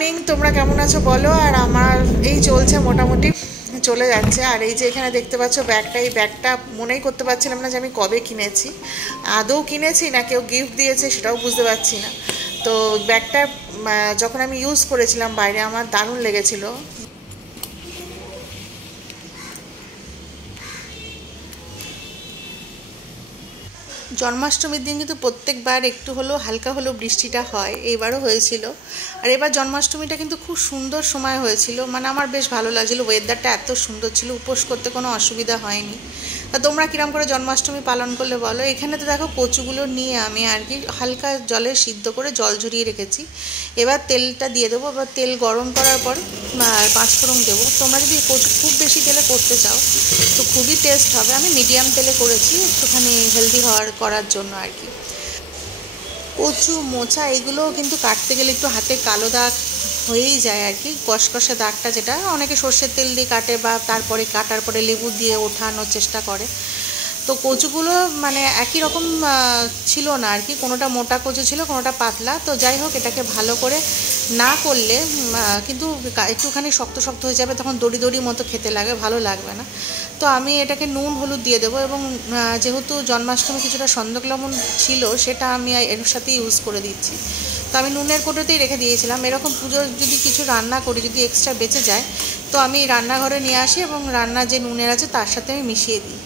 Morning, তোমরা কেমন আছো বলো। আর আমার এই চলছে, মোটামুটি চলে যাচ্ছে। আর এই যে এখানে দেখতে পাচ্ছ ব্যাগটা, এই ব্যাগটা মনেই করতে পারছিলাম না যে আমি কবে কিনেছি, আদৌ কিনেছি না কেউ গিফট দিয়েছে সেটাও বুঝতে পারছি না। তো ব্যাগটা যখন আমি ইউজ করেছিলাম বাইরে, আমার দারুণ লেগেছিল। জন্মাষ্টমীর দিন কিন্তু প্রত্যেকবার একটু হলেও হালকা হলেও বৃষ্টিটা হয়, এইবারও হয়েছিল। আর এবার জন্মাষ্টমীটা কিন্তু খুব সুন্দর সময় হয়েছিল, মানে আমার বেশ ভালো লাগছিলো, ওয়েদারটা এত সুন্দর ছিল, উপোস করতে কোনো অসুবিধা হয়নি। তা তোমরা কিরম করে জন্মাষ্টমী পালন করলে বলো। এখানে তো দেখো কচুগুলো নিয়ে আমি আর কি হালকা জলে সিদ্ধ করে জল ঝরিয়ে রেখেছি। এবার তেলটা দিয়ে দেবো, এবার তেল গরম করার পর পাঁচফোড়ন দেবো। তোমরা যদি কচু খুব বেশি তেলে করতে চাও তো খুবই টেস্ট হবে, আমি মিডিয়াম তেলে করেছি একটুখানি হেলদি করার জন্য আর কি। কচু মোচা এগুলোও কিন্তু কাটতে গেলে একটু হাতে কালো দাগ হয়েই যায় আর কি, কষকষে দাগটা, যেটা অনেকে সর্ষের তেল দিয়ে কাটে বা তারপরে কাটার পরে লেবু দিয়ে ওঠানোর চেষ্টা করে। তো কচুগুলো মানে একই রকম ছিল না আর কি, কোনোটা মোটা কচু ছিল, কোনোটা পাতলা। তো যাই হোক, এটাকে ভালো করে না করলে কিন্তু একটুখানি শক্ত শক্ত হয়ে যাবে, তখন দড়ি দড়ি মতো খেতে লাগে, ভালো লাগবে না। তো আমি এটাকে নুন হলুদ দিয়ে দেবো, এবং যেহেতু জন্মাষ্টমী কিছুটা সন্দক লবণ ছিল সেটা আমি এর সাথে ইউজ করে দিচ্ছি। তো আমি নুনের কোটোতেই রেখে দিয়েছিলাম। এরকম পুজোর যদি কিছু রান্না করি, যদি এক্সট্রা বেঁচে যায়, তো আমি রান্নাঘরে নিয়ে আসি এবং রান্না যে নুনের আছে তার সাথে আমি মিশিয়ে দিই।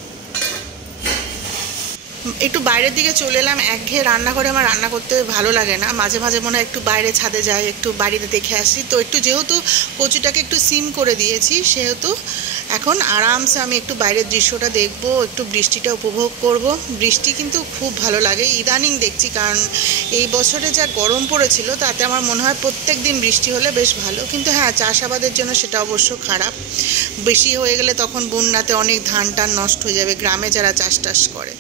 একটু বাইরের দিকে চলে এলাম, একঘেয়ে রান্না করে আমার রান্না করতে ভালো লাগে না, মাঝে মাঝে মনে হয় একটু বাইরে ছাদে যাই, একটু বাড়িতে দেখে আসি। তো একটু যেহেতু কচুটাকে একটু সিম করে দিয়েছি, সেহেতু এখন আরামসে আমি একটু বাইরের দৃশ্যটা দেখবো, একটু বৃষ্টিটা উপভোগ করব। বৃষ্টি কিন্তু খুব ভালো লাগে ইদানিং দেখছি, কারণ এই বছরে যা গরম পড়েছিল তাতে আমার মনে হয় প্রত্যেক দিন বৃষ্টি হলে বেশ ভালো। কিন্তু হ্যাঁ, চাষাবাদের জন্য সেটা অবশ্য খারাপ, বেশি হয়ে গেলে তখন বন্যাতে অনেক ধান টান নষ্ট হয়ে যাবে গ্রামে যারা চাষ টাস করে।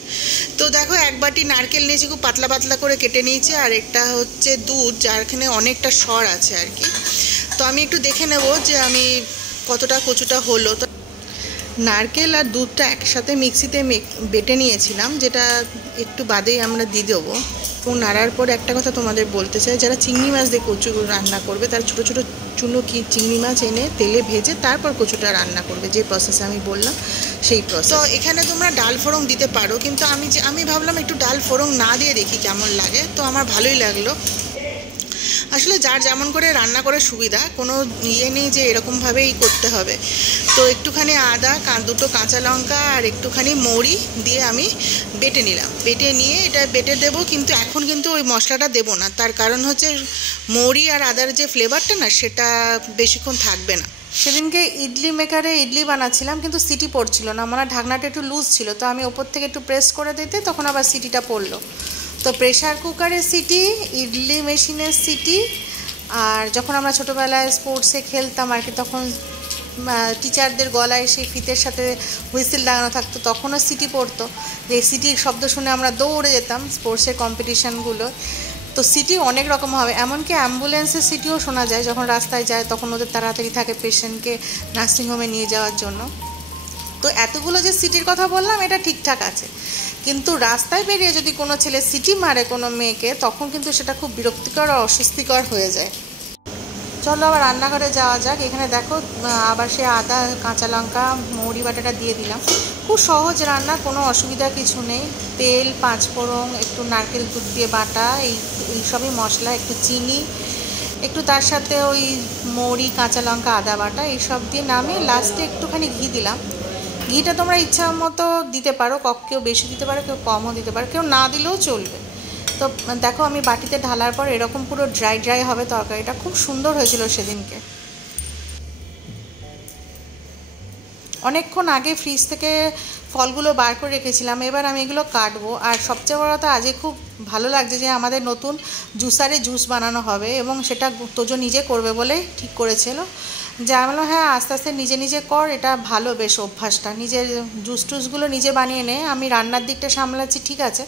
তো দেখো, এক বাটি নারকেল নিয়েছি, খুব পাতলা পাতলা করে কেটে নিয়েছি, আর একটা হচ্ছে দুধ, যারখানে অনেকটা সর আছে আর কি। তো আমি একটু দেখে নেব যে আমি কতটা কচুটা হলো। তো নারকেল আর দুধটা একসাথে মিক্সিতে বেটে নিয়েছিলাম, যেটা একটু বাদেই আমরা দিয়ে দেবো। এবং নাড়ার পর একটা কথা তোমাদের বলতে চাই, যারা চিংড়ি মাছ দিয়ে কচু রান্না করবে তারা ছোটো ছোটো চুনো চিংড়ি মাছ এনে তেলে ভেজে তারপর কচুটা রান্না করবে, যে প্রসেসে আমি বললাম সেই প্রসেস। তো এখানে তোমরা ডাল ফোড়ন দিতে পারো, কিন্তু আমি ভাবলাম একটু ডাল ফোড়ন না দিয়ে দেখি কেমন লাগে। তো আমার ভালোই লাগলো। আসলে যার যেমন করে রান্না করে সুবিধা, কোনো ইয়ে নেই যে এরকমভাবেই করতে হবে। তো একটুখানি আদা, দুটো কাঁচা লঙ্কা আর একটুখানি মৌরি দিয়ে আমি বেটে নিলাম। বেটে নিয়ে এটা বেটে দেবো, কিন্তু এখন কিন্তু ওই মশলাটা দেবো না, তার কারণ হচ্ছে মৌরি আর আদার যে ফ্লেভারটা না, সেটা বেশিক্ষণ থাকবে না। সেদিনকে ইডলি মেকারে ইডলি বানাচ্ছিলাম, কিন্তু সিটি পড়ছিল না, মানে ঢাকনাটা একটু লুজ ছিল, তো আমি ওপর থেকে একটু প্রেস করে দিতে তখন আবার সিটিটা পড়লো। তো প্রেশার কুকারের সিটি, ইডলি মেশিনের সিটি, আর যখন আমরা ছোটোবেলায় স্পোর্টসে খেলতাম আর কি, তখন টিচারদের গলায় সেই ফিতের সাথে হুইসেল লাগানো থাকতো, তখনও সিটি পড়তো। যে সিটির শব্দ শুনে আমরা দৌড়ে যেতাম স্পোর্টসের কম্পিটিশানগুলো। তো সিটি অনেক রকম হবে, এমনকি অ্যাম্বুলেন্সের সিটিও শোনা যায় যখন রাস্তায় যায়, তখন ওদের তাড়াতাড়ি থাকে পেশেন্টকে নার্সিংহোমে নিয়ে যাওয়ার জন্য। তো এতগুলো যে সিটির কথা বললাম এটা ঠিকঠাক আছে, কিন্তু রাস্তায় বেরিয়ে যদি কোনো ছেলে সিটি মারে কোনো মেয়েকে, তখন কিন্তু সেটা খুব বিরক্তিকর আর অস্বস্তিকর হয়ে যায়। চলো আবার রান্নাঘরে যাওয়া যাক। এখানে দেখো আবার সে আদা, কাঁচা লঙ্কা, মৌরি বাটাটা দিয়ে দিলাম। খুব সহজ রান্না, কোনো অসুবিধা কিছু নেই। তেল, পাঁচফোড়ন, একটু নারকেল দুধ দিয়ে বাটা, এই সবই মশলা, একটু চিনি, একটু তার সাথে ওই মৌরি, কাঁচা লঙ্কা, আদা বাটা, এইসব দিয়ে নামে লাস্টে একটুখানি ঘি দিলাম। ঘিটা তোমরা ইচ্ছা মতো দিতে পারো, কেউ বেশি দিতে পারো, কেউ কমও দিতে পারো, কেউ না দিলেও চলবে। তো দেখো, আমি বাটিতে ঢালার পর এরকম পুরো ড্রাই ড্রাই হবে তরকারিটা, খুব সুন্দর হয়েছিল সেদিনকে। অনেকক্ষণ আগে ফ্রিজ থেকে ফলগুলো বার করে রেখেছিলাম, এবার আমি এগুলো কাটবো। আর সবচেয়ে বড় কথা, আজকে খুব ভালো লাগছে যে আমাদের নতুন জুসারে জুস বানানো হবে, এবং সেটা তোজো নিজে করবে বলে ঠিক করেছিল। যা বললো, হ্যাঁ আস্তে আস্তে নিজে নিজে কর, এটা ভালো বেশ অভ্যাসটা, নিজের জুস টুসগুলো নিজে বানিয়ে নে। আমি রান্নার দিকটা সামলাচ্ছি, ঠিক আছে,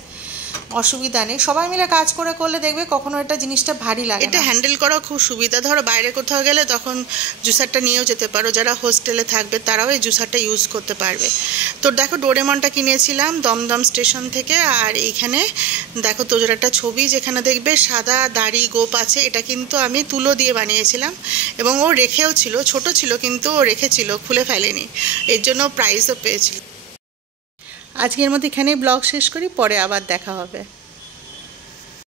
অসুবিধা নেই, সবাই মিলে কাজ করে করলে দেখবে কখনো এটা জিনিসটা ভারী লাগে, এটা হ্যান্ডেল করা খুব সুবিধা। ধরো বাইরে কোথাও গেলে তখন জুসারটা নিয়েও যেতে পারো, যারা হোস্টেলে থাকবে তারাও এই জুসারটা ইউজ করতে পারবে। তো দেখো ডোরেমনটা কিনেছিলাম দমদম স্টেশন থেকে। আর এইখানে দেখো তোজোর একটা ছবি, যেখানে দেখবে সাদা দাড়ি গোপ আছে, এটা কিন্তু আমি তুলো দিয়ে বানিয়েছিলাম এবং ও রেখেও ছিল, ছোট ছিল কিন্তু ও রেখেছিল, খুলে ফেলেনি, এর জন্য প্রাইজও পেয়েছিল। আজকের মতো এখানেই ব্লগ শেষ করি, পরে আবার দেখা হবে।